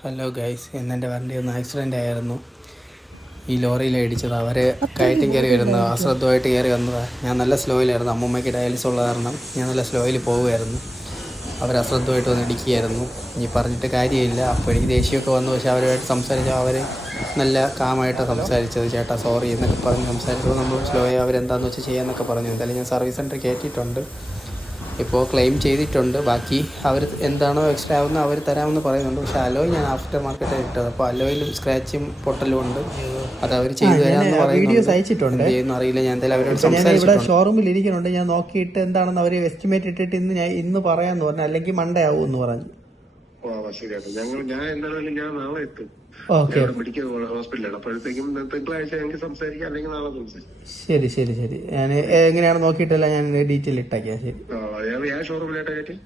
Hello guys, ഇന്നെൻ്റെ വണ്ടി ഒന്ന് ആക്സിഡൻ്റ് ആയിരുന്നു. ഈ ലോറിയിൽ ഇടിച്ചത്. അവർ കയറ്റം കയറി വരുന്നത് അശ്രദ്ധമായിട്ട് കയറി വന്നതാണ്. ഞാൻ നല്ല സ്ലോയിലായിരുന്നു. അമ്മൂമ്മയ്ക്ക് ഡയാലിസിസ് ഉള്ള കാരണം ഞാൻ നല്ല സ്ലോയിൽ പോവുമായിരുന്നു. അവർ അശ്രദ്ധമായിട്ട് വന്ന് ഇടിക്കുകയായിരുന്നു. ഇനി പറഞ്ഞിട്ട് കാര്യമില്ല. അപ്പോൾ എനിക്ക് ദേഷ്യമൊക്കെ വന്നു. പക്ഷേ അവരുമായിട്ട് സംസാരിച്ചാൽ അവർ നല്ല കാമായിട്ടാണ് സംസാരിച്ചത്. ചേട്ടാ സോറി എന്നൊക്കെ പറഞ്ഞ് സംസാരിച്ചപ്പോൾ നമ്മൾ സ്ലോയായി അവരെന്താണെന്ന് വെച്ചാൽ ചെയ്യാമെന്നൊക്കെ പറഞ്ഞു. എന്തായാലും ഞാൻ സർവീസ് സെൻറ്ററിൽ കയറ്റിയിട്ടുണ്ട്. ഇപ്പോൾ ക്ലെയിം ചെയ്തിട്ടുണ്ട്. ബാക്കി അവർ എന്താണോ എക്സ്ട്രാ ആവുന്നത് അവർ തരാമെന്ന് പറയുന്നുണ്ട്. പക്ഷേ അലോയ് ഞാൻ ആഫ്റ്റർ മാർക്കറ്റാണ് ഇട്ടത്. അപ്പോൾ അലോയിലും സ്ക്രാച്ചും പൊട്ടലും ഉണ്ട്. അത് അവർ ചെയ്തു തരാമെന്ന് പറയുന്നുണ്ട്. അയച്ചിട്ടുണ്ട്, ചെയ്യുന്ന അറിയില്ല. ഞാൻ എന്തായാലും അവരോട് സംസാരിച്ചിട്ടുണ്ട്. ഷോറൂമിൽ ഇരിക്കുന്നുണ്ട്. ഞാൻ നോക്കിയിട്ട് എന്താണെന്ന് അവർ എസ്റ്റിമേറ്റ് ഇട്ടിട്ട് ഇന്ന് പറയാമെന്ന് പറഞ്ഞു. അല്ലെങ്കിൽ മൺഡേ ആവും എന്ന് പറഞ്ഞു. ശരി ശരി ശരി. ഞാൻ എങ്ങനെയാണ് നോക്കിയിട്ടല്ല, ഞാൻ ഡീറ്റെയിൽ ഇട്ടേക്കാം. ശരി.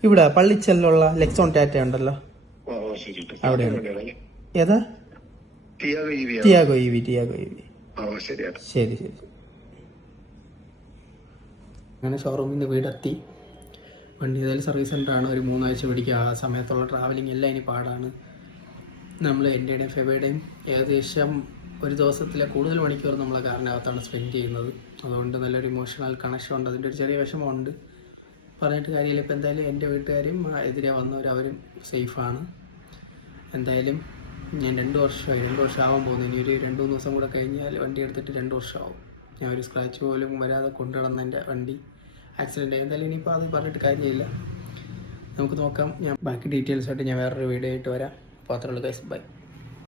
ഇവിടെ പള്ളിച്ചലിലുള്ള ലെക്സോൺ ടാറ്റ ഉണ്ടല്ലോ, അവിടെ. ഏതാ? Tiago E V. ശരി ശരി. അങ്ങനെ ഷോറൂമിൽ നിന്ന് വീടെത്തി. വണ്ടി ഏതായാലും സർവീസ് സെൻ്ററാണ്. ഒരു 3 ആഴ്ച പിടിക്കുക. ആ സമയത്തുള്ള ട്രാവലിംഗ് എല്ലാം ഇനി പാടാണ്. നമ്മൾ എൻ്റെയും ഫെബയുടെയും ഏകദേശം ഒരു ദിവസത്തിലെ കൂടുതൽ മണിക്കൂർ നമ്മളെ കാറിനകത്താണ് സ്പെൻഡ് ചെയ്യുന്നത്. അതുകൊണ്ട് നല്ലൊരു ഇമോഷണൽ കണക്ഷൻ ഉണ്ട്. അതിൻ്റെ ഒരു ചെറിയ വിഷമമുണ്ട്. പറഞ്ഞിട്ട് കാര്യമില്ല. ഇപ്പോൾ എന്തായാലും എൻ്റെ വീട്ടുകാരും എതിരെ വന്നവരവരും സേഫാണ്. എന്തായാലും ഞാൻ 2 വർഷമാവാൻ പോകുന്നു. ഇനി ഒരു 2-3 ദിവസം കൂടെ കഴിഞ്ഞാൽ വണ്ടി എടുത്തിട്ട് 2 വർഷമാവും. ഞാൻ ഒരു സ്ക്രാച്ച് പോലും വരാതെ കൊണ്ടുനടന്ന എൻ്റെ വണ്ടി ആക്സിഡൻ്റ് ആയി. എന്തായാലും ഇനിയിപ്പോൾ അത് പറഞ്ഞിട്ട് കാര്യമില്ല. നമുക്ക് നോക്കാം. ഞാൻ ബാക്കി ഡീറ്റെയിൽസായിട്ട് ഞാൻ വേറൊരു വീഡിയോ ആയിട്ട് വരാം. അപ്പോൾ അത്രയുള്ളൂ ഗൈസ്. ബൈ.